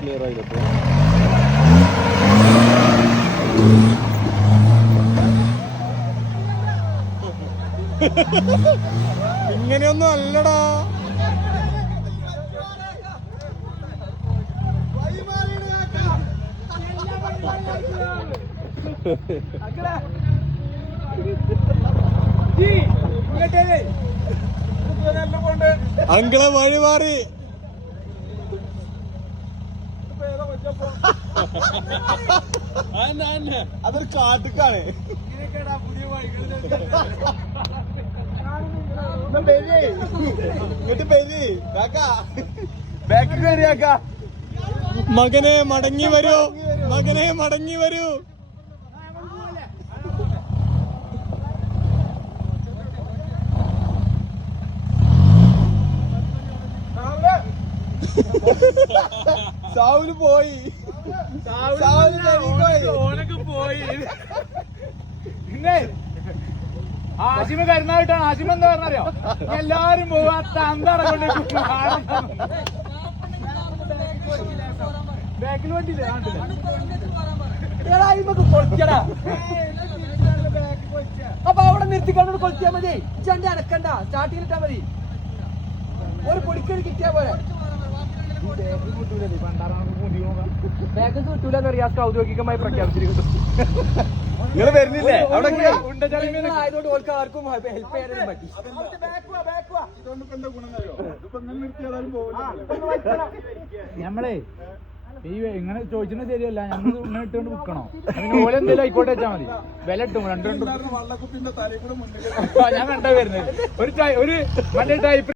Clear ആയില്ല. ഇങ്ങനെയൊന്നും അല്ലടാ. അങ്കിളെ വഴി മാറി. അതൊരു കാട്ടുക്കാണ്. മകനെ മടങ്ങി വരൂ, മകനെ മടങ്ങി വരൂ. സാവുല് പോയി, പോയി. പിന്നെ ആശിമ കരുന്നായിട്ടാണ്. ആശിമ എന്താ പറഞ്ഞറിയോ, എല്ലാരും പോവാത്ത അന്തറ ബാക്കിൽ വണ്ടിയില്ലേ കൊളിക്കടാ. അപ്പൊ അവിടെ നിർത്തിക്കൊണ്ട് കൊളിച്ചാ മതി. ചണ്ടി അനക്കണ്ട, സ്റ്റാർട്ട് ചെയ്തിട്ടാ മതി. ഒരു പൊടിക്കടി കിട്ടിയാ പോലെ. ബാഗ് കിട്ടൂലെന്ന് റിയാസ് ഔദ്യോഗികമായി പ്രഖ്യാപിച്ചിരിക്കുന്നു. നിങ്ങൾ വരുന്നില്ലേ അവിടെ? ആയതുകൊണ്ട് ഓൾക്ക് ആർക്കും ഹെൽപ്പ് ചെയ്യാനും പറ്റി. ഞമ്മളേ ഈ ഇങ്ങനെ ചോദിച്ചത് ശരിയല്ല. ഞമ്മൾ ഇങ്ങനെ ഇട്ടുകൊണ്ട് വിൽക്കണോ? ഓല എന്തെങ്കിലും ആയിക്കോട്ടെ വെച്ചാൽ മതി. വില ഇട്ടും രണ്ടും ഞാൻ കണ്ടാ വരുന്നത് ഒരു മറ്റേ ടൈപ്പ്